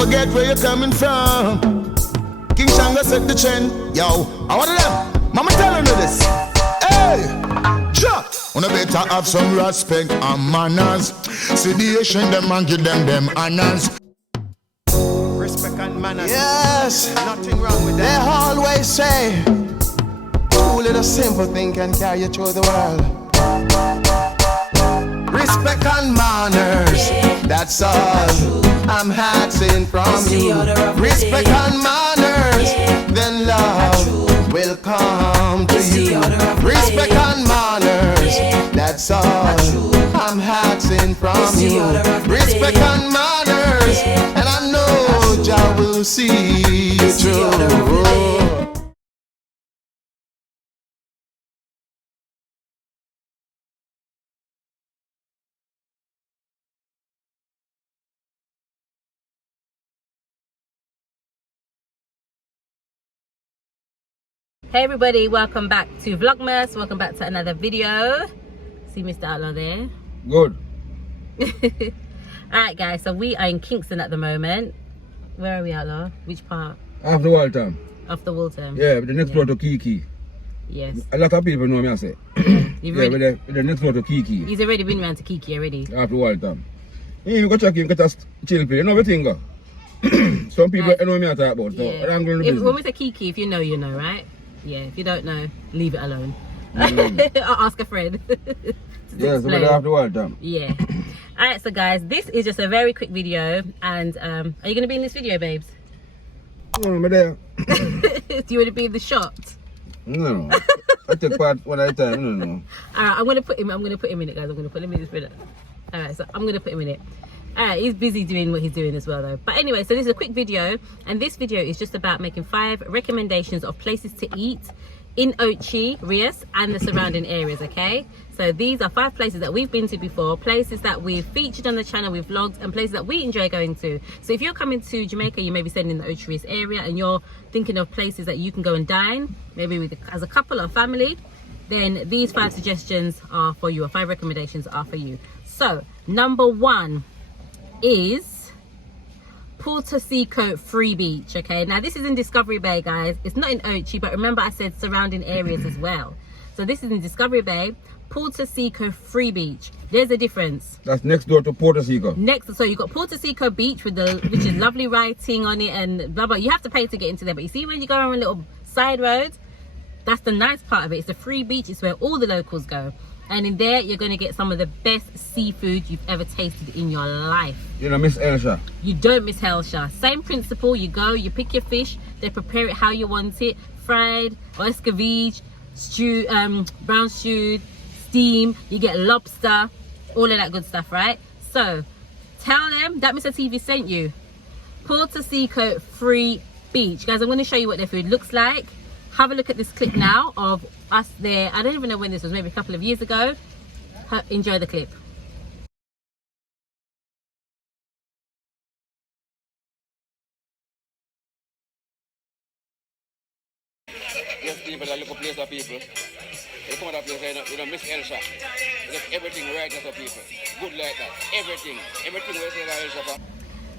forget where you're coming from. King Shango set the trend. Yo, I want them. Mama telling you this. Hey, Jack. On a better have some respect and manners. See the Asian them and give them honors. Respect and manners. Yes. Nothing wrong with that. They always say, too little simple thing can carry you through the world. Respect and manners, that's all I'm asking from you. Respect and manners, then love will come to you. Respect and manners, that's all I'm asking from you. Respect and manners, and I know Jah will see you through. Hey everybody, welcome back to Vlogmas. Welcome back to another video. See Mr. Outlaw there? Good. Alright guys, so we are in Kingston at the moment. Where are we, Outlaw? Which part? After Waltham. After Waltham? Yeah, the next door to Kiki. Yes. A lot of people know me, I say. You've yeah, already, the next door to Kiki. he's already been around to Kiki already. After Waltham. You go check him, get us chill play. You know everything go. Some people know me I talk about. So Yeah. I'm going to When we say Kiki, if you know, you know, right? Yeah, if you don't know, leave it alone. Mm. Or ask a friend. Yeah, so we're after Waltham. Yeah. Alright, so guys, this is just a very quick video. And are you going to be in this video, babes? No, I'm there. Do you want to be in the shot? No. I take part one at a time. No. Alright, I'm gonna put him in it, guys. I'm gonna put him in this video. Alright, so I'm gonna put him in it. Alright, he's busy doing what he's doing as well though. But anyway, so this is a quick video, and this video is just about making 5 recommendations of places to eat in Ocho Rios and the surrounding areas, okay? So these are 5 places that we've been to before, places that we've featured on the channel, we've vlogged, and places that we enjoy going to. So if you're coming to Jamaica, you may be staying in the Ocho Rios area and you're thinking of places that you can go and dine, maybe with as a couple or family, then these 5 suggestions are for you, or 5 recommendations are for you. So number 1 is Puerto Seco Free Beach. Okay, now this is in Discovery Bay, guys. It's not in Ocho, but remember I said surrounding areas as well. So this is in Discovery Bay, Puerto Seco Free Beach. There's a difference. That's next door to Puerto Seco. Next, so you got Puerto Seco Beach with which is lovely writing on it and blah blah. You have to pay to get into there, but you see when you go on a little side road, that's the nice part of it. It's a free beach. It's where all the locals go. And in there, you're going to get some of the best seafood you've ever tasted in your life. You know, Miss Elsha. You don't miss Elsha. Same principle. You go, you pick your fish. They prepare it how you want it. Fried or escovitch, stew, brown stewed, steam. You get lobster, all of that good stuff, right? So, tell them that Mr. TV sent you. Puerto Seco Free Beach. Guys, I'm going to show you what their food looks like. Have a look at this clip now of us there. I don't even know when this was, maybe a couple of years ago. Enjoy the clip. Yes, people, that look a place of people. They come out of place, you know, Miss Elsha. Everything right as a people. Good like that. Everything we say that Elsha.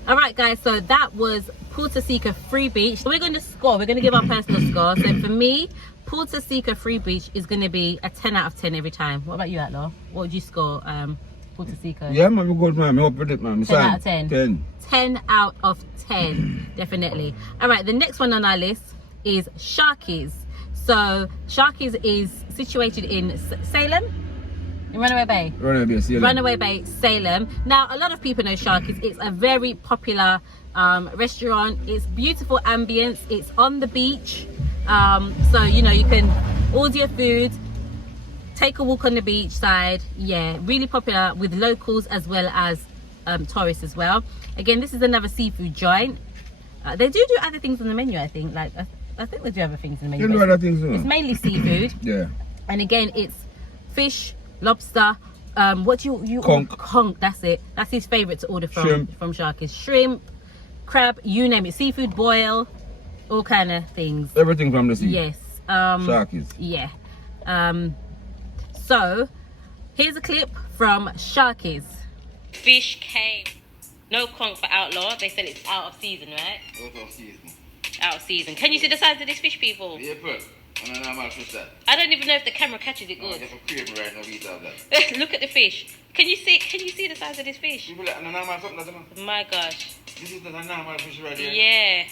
Alright guys, so that was Puerto Seco Free Beach. So we're going to score, we're going to give our personal score. So for me, Puerto Seco Free Beach is going to be a 10 out of 10 every time. What about you, Outlaw? What would you score Puerto Seco? Yeah, man, we good, man. I'm with it, man. 10 out of 10? 10. 10 out of 10, definitely. Alright, the next one on our list is Sharky's. So Sharky's is situated in Salem. In Runaway Bay? Runaway Bay, Salem. Runaway Bay, Salem. Now, a lot of people know Sharky's. It's a very popular restaurant. It's beautiful ambience. It's on the beach. So, you know, you can order your food, take a walk on the beach side. Yeah, really popular with locals as well as tourists as well. Again, this is another seafood joint. They do other things on the menu, I think. Like, I think they do other things in the menu. They do other things, it's mainly seafood. Yeah. And again, it's fish, lobster, what do you conch, that's it. That's his favorite to order from Sharky's. Shrimp, crab, you name it, seafood boil, all kind of things. Everything from the sea. Yes. Sharky's. Yeah. So here's a clip from Sharky's. Fish came No conch for Outlaw. They said it's out of season, right? Out of season. Out of season. Can you see the size of this fish, people? Yeah, but I don't know how fish that. I don't even know if the camera catches it No, good. just a crave right now, we eat of that. Look at the fish. Can you see the size of this fish? People like, no, normal something, doesn't it? My gosh. This is not a normal fish right here. Yeah.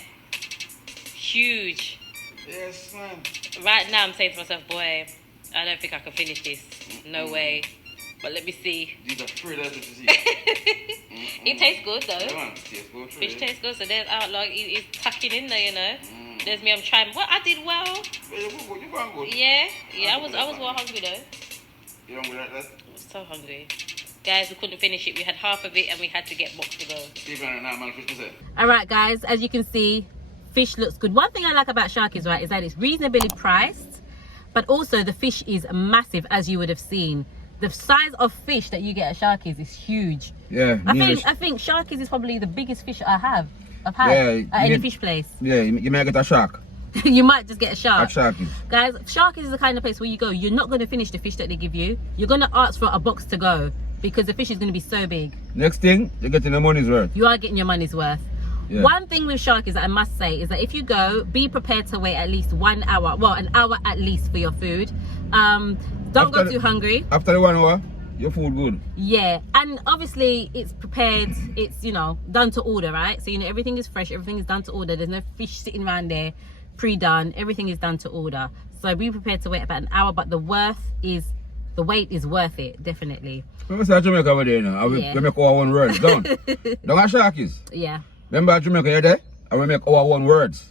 Huge. Yes, man. Right now I'm saying to myself, boy, I don't think I can finish this. No way. But let me see. These are free to see. It tastes good though. Yeah, man. Tastes good, Fish tastes good. So there's Outlaw. He's tucking in there, you know. There's me. I'm trying. Well, I did well. You're going good. Yeah. I was well hungry though. You hungry like that? I was so hungry. Guys, we couldn't finish it. We had half of it and we had to get box to go. Alright guys, as you can see, fish looks good. One thing I like about Sharky's, right, is that it's reasonably priced, but also the fish is massive, as you would have seen. The size of fish that you get at Sharky's is huge. Yeah. I think Sharky's is probably the biggest fish I've had at any fish place. Yeah, you might get a shark. You might just get a shark. At Sharky's. Guys, Sharky's is the kind of place where you go, you're not going to finish the fish that they give you. You're going to ask for a box to go because the fish is going to be so big. Next thing, you're getting the money's worth. You are getting your money's worth. Yeah. One thing with Sharky's that I must say is that if you go, be prepared to wait at least 1 hour. Well, an hour at least for your food. Don't go too hungry. After the 1 hour, your food good. Yeah, and obviously it's prepared. It's, you know, done to order, right? So, you know, everything is fresh. Everything is done to order. There's no fish sitting around there pre-done. Everything is done to order. So be prepared to wait about an hour, but the wait is worth it, definitely. Remember Jamaica over there now? We make our own words, don't have Sharky's. Yeah. Remember Jamaica, you're there? And we make our own words.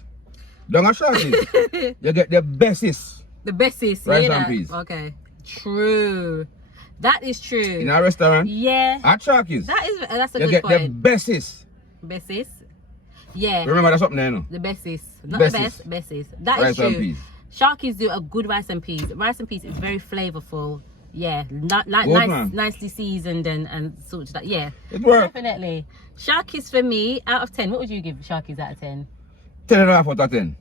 Don't have Sharky's. You get the bestest. The bestest, rice and peas. Okay. True. That is true. In a restaurant? Yeah. At Sharky's. That's a you good point. You get the bestest. Bestest? Yeah. Remember that's something there, no? The bestest. Not the best, bestest. That rice is true. And peas. Sharky's do a good rice and peas. Rice and peas is very flavorful. Yeah, nicely seasoned and sort of that. Yeah, it works. Definitely. Sharky's for me, out of 10, what would you give Sharky's out of 10? 10.5 out of 10.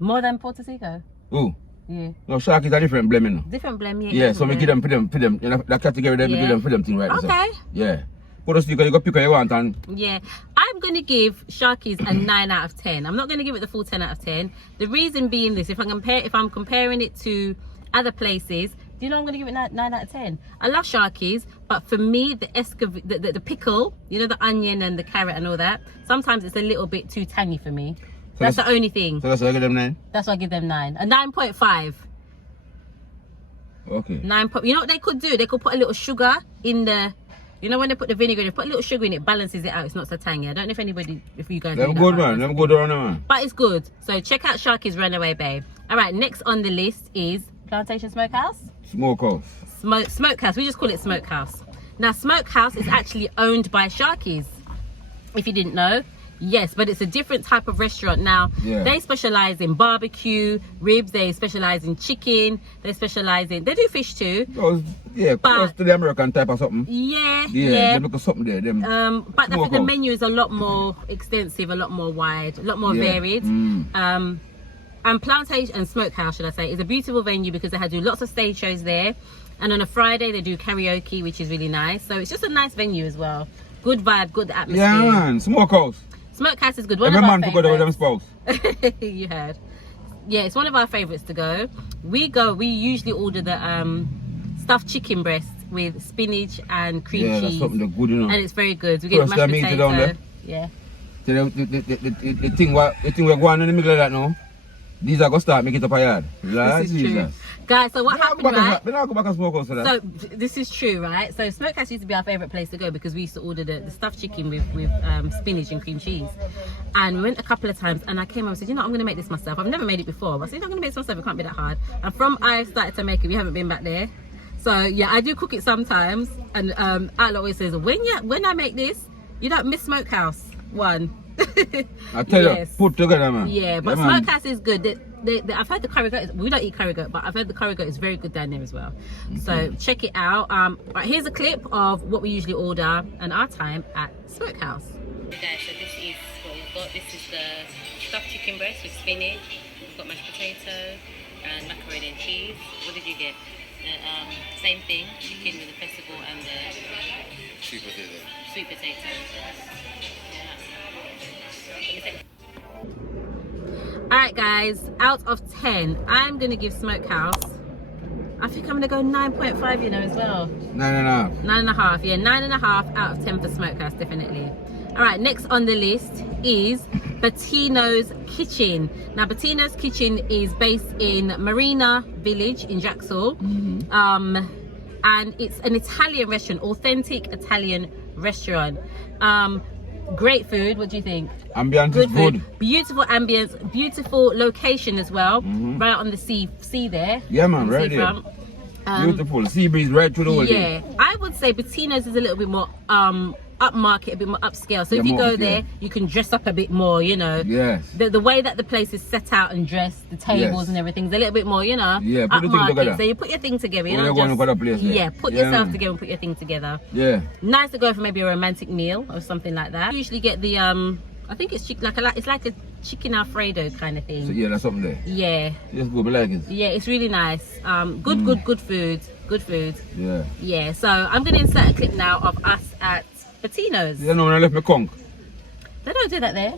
More than Puerto Rico? Ooh. Yeah. No, Sharky's a different blem, you know. Different blem, yeah. Yeah, so we give them, put them, you know, that category, we give them, put them thing right. Okay. So. Yeah. Puerto Rico, you go pick what you want and... Yeah. I'm going to give Sharky's a 9 out of 10. I'm not going to give it the full 10 out of 10. The reason being this, if I'm comparing it to other places, do you know I'm going to give it 9 out of 10? I love Sharky's, but for me, the pickle, you know, the onion and the carrot and all that, sometimes it's a little bit too tangy for me. So that's the only thing. So that's why I give them 9? That's why I give them 9. A 9.5. Okay. 9. You know what they could do? They could put a little sugar in the... You know when they put the vinegar in, they put a little sugar in it, balances it out. It's not so tangy. I don't know if you guys... They're good, man. They're good around there, man. But it's good. So check out Sharky's Runaway Babe. All right, next on the list is Plantation Smokehouse. Smokehouse. Smokehouse. We just call it Smokehouse. Now, Smokehouse is actually owned by Sharky's. If you didn't know. Yes, but it's a different type of restaurant. Now, they specialize in barbecue, ribs, they specialize in chicken, they do fish too. Oh, yeah, close to the American type of something. Yeah. They look at something there. But the menu is a lot more extensive, a lot more wide, a lot more varied. And Plantation and Smokehouse, should I say, is a beautiful venue because they do lots of stage shows there. And on a Friday, they do karaoke, which is really nice. So it's just a nice venue as well. Good vibe, good atmosphere. Yeah, man. Smokehouse. Smokehouse is good. One of our favorites. Every man could go there with them spouse. You heard. Yeah, it's one of our favorites to go. We usually order the stuffed chicken breast with spinach and cream cheese. That's something good, you know. And it's very good. We get mashed potato. Down there. Yeah. The thing we're going in the middle of that now. These are going to start making it up a yard. This is true. Guys, so what happened, right? We're not go back and Smokehouse for that. So this is true, right? So Smokehouse used to be our favourite place to go because we used to order the stuffed chicken with spinach and cream cheese. And we went a couple of times and I came home and said, you know, I'm going to make this myself. I've never made it before. But I said, I'm going to make this myself. It can't be that hard. And from I started to make it, we haven't been back there. So yeah, I do cook it sometimes. And Outlaw always says, when I make this, you don't miss Smokehouse. One. I tell you, put together, man. Yeah, but Smokehouse is good. I've heard the curry goat. We don't eat curry goat, but I've heard the curry goat is very good down there as well. So check it out. Right, here's a clip of what we usually order and our time at Smokehouse. Okay, guys, so this is what we've got. This is the stuffed chicken breast with spinach. We've got mashed potato and macaroni and cheese. What did you get? Same thing, chicken with the festival and the sweet potato. Sweet potato. Alright guys, out of 10, I'm gonna give Smokehouse, I think I'm gonna go 9.5, you know, as well. 9.5. 9.5, yeah, 9.5 out of 10 for Smokehouse, definitely. Alright, next on the list is Bettino's Kitchen. Now Bettino's Kitchen is based in Marina Village in Jacksall. And it's an Italian restaurant, authentic Italian restaurant. Great food. What do you think? Ambience is good. Beautiful ambience, beautiful location as well. Right on the sea there. Yeah, man, right there. Beautiful. Sea breeze right through the whole Yeah, I would say Bettino's is a little bit more upmarket, a bit more upscale. So if you go there, you can dress up a bit more, you know. Yes. The way that the place is set out and dressed, the tables and everything's a little bit more, you know. Yeah, put the thing together. So you put your thing together, you When know. you're going to a place, yeah, put yourself together and put your thing together. Yeah. Nice to go for maybe a romantic meal or something like that. You usually get the I think it's it's like a chicken Alfredo kind of thing. So yeah, that's something there. Yeah. It's good, but like it. Yeah, it's really nice. Good food. Good food. Yeah. Yeah. So I'm gonna insert a clip now of us at Bettino's. You know when I left my conch. They don't do that there.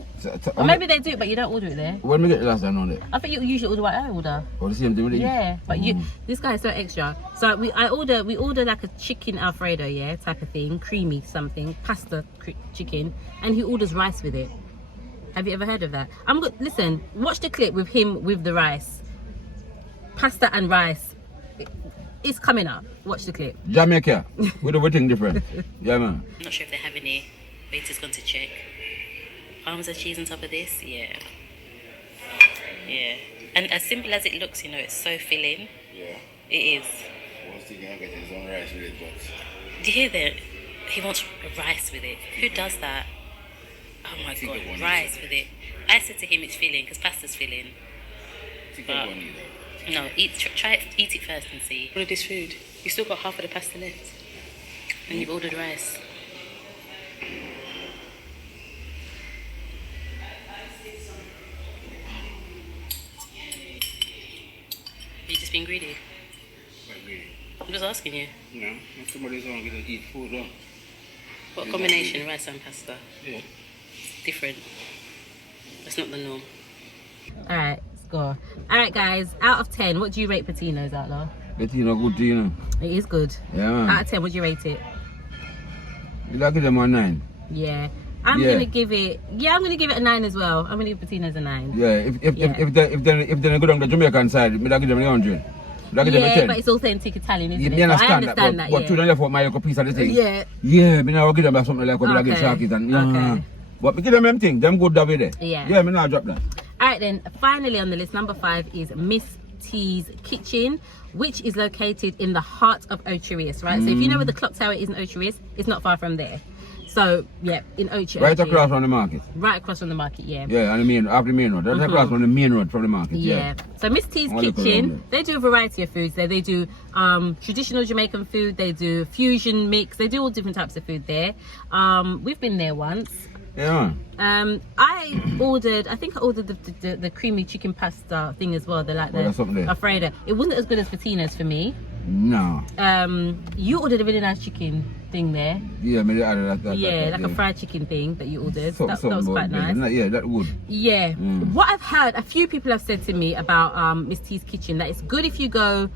Or maybe they do, but you don't order it there. When we get the last time on it? I think you usually order what I order. Or the same thing with it? Yeah, but this guy is so extra. So we order like a chicken Alfredo, yeah, type of thing, creamy something, pasta chicken, and he orders rice with it. Have you ever heard of that? Listen, watch the clip with him with the rice, pasta and rice. It's coming up. Watch the clip. Jamaica, with everything different. Yeah, man. I'm not sure if they have any. Waiter's gone to check. Arms of cheese on top of this, yeah. Yeah. And as simple as it looks, you know, it's so filling. Yeah. It is. I was thinking I get his own rice with it, but... Do you hear that? He wants rice with it. Who does that? Oh my god, rice with it. I said to him it's filling, because pasta's filling. But, no, try it, eat it first and see. All of this food. You still got half of the pasta left. And you've ordered rice. You just being greedy? Quite greedy. I'm just asking you. No, if somebody's hungry to eat food, though. What combination, rice and pasta? Yeah. Different. That's not the norm. Alright, let's go. Alright guys, out of 10, what do you rate Bettino's, Outlaw? Bettino good to you know. It is good. Yeah, man. Out of 10, what do you rate it? You like it them on 9? Yeah. I'm gonna give it a 9 as well. I'm gonna give Bettino's a 9. Yeah, if they go down the Jamaican side, I give them 100. But it's authentic Italian, isn't it? I understand that, but you don't have my little piece of the thing. Yeah. Yeah, I will give them something like what I give Sharkies and Okay. But we give them them thing, them good that way there. Yeah. Yeah, I not drop that. Alright then, finally on the list, number 5 is Miss T's Kitchen, which is located in the heart of Ocho Rios, right? So if you know where the clock tower is in Ocho Rios, it's not far from there. So yeah, in Ocho. Right across from the market. Right across from the market, yeah. Yeah, on the main road. That's across from the main road from the market. Yeah. So Miss T's Kitchen, they do a variety of foods there. They do traditional Jamaican food. They do fusion mix. They do all different types of food there. We've been there once. Yeah. I think I ordered the creamy chicken pasta thing as well. They're like the Alfredo. It wasn't as good as Bettino's for me. No. You ordered a really nice chicken thing there. Yeah, maybe that. A fried chicken thing that you ordered. That was quite nice. Yeah, that would. Yeah. What I've heard, a few people have said to me about Miss T's Kitchen, that it's good if you go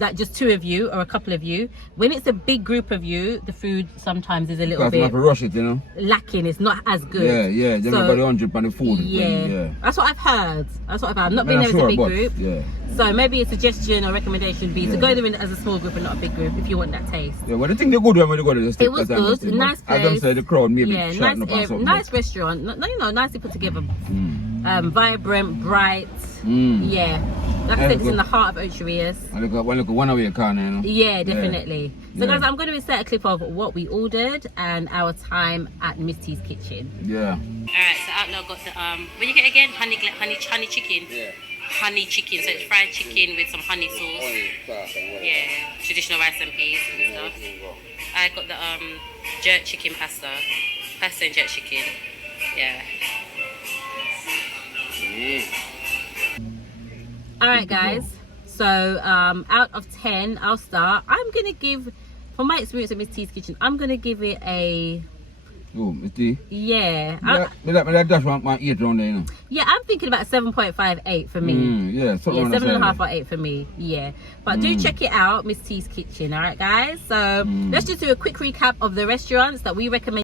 like just 2 of you or a couple of you. When it's a big group of you, the food sometimes is a little bit rush it, you know. Lacking. It's not as good. Yeah. Then so, everybody 100 on the food. Yeah. That's what I've heard. I'm not being there as a big group. Yeah. So maybe a suggestion or recommendation would be to go there as a small group and not a big group if you want that taste. Yeah, well, I think they're good when they go to the It was good. Nice place. As I said, the crowd maybe nice restaurant. Nicely put together. Vibrant, bright. Yeah. Like I said, it's in the heart of Ocho Rios. And look one away corner, you know? Yeah, definitely. So guys, I'm going to insert a clip of what we ordered and our time at Miss T's Kitchen. Yeah. Alright, so Outlaw got the what you get again? Honey chicken. Yeah. Honey chicken, so it's fried chicken with some honey sauce. Yeah, traditional rice and peas and stuff. I got the jerk chicken pasta and jerk chicken. Yeah. Alright guys, so out of 10, I'll start. I'm gonna give, from my experience at Miss T's Kitchen, I'm gonna give it a Oh, Miss T. Yeah. I just want my 8 round there, you know. Yeah, I'm thinking about 7.58 for me. Yeah, something on the 7.5 side. or 8 for me. Yeah. But do check it out, Miss T's Kitchen, alright guys? So let's just do a quick recap of the restaurants that we recommend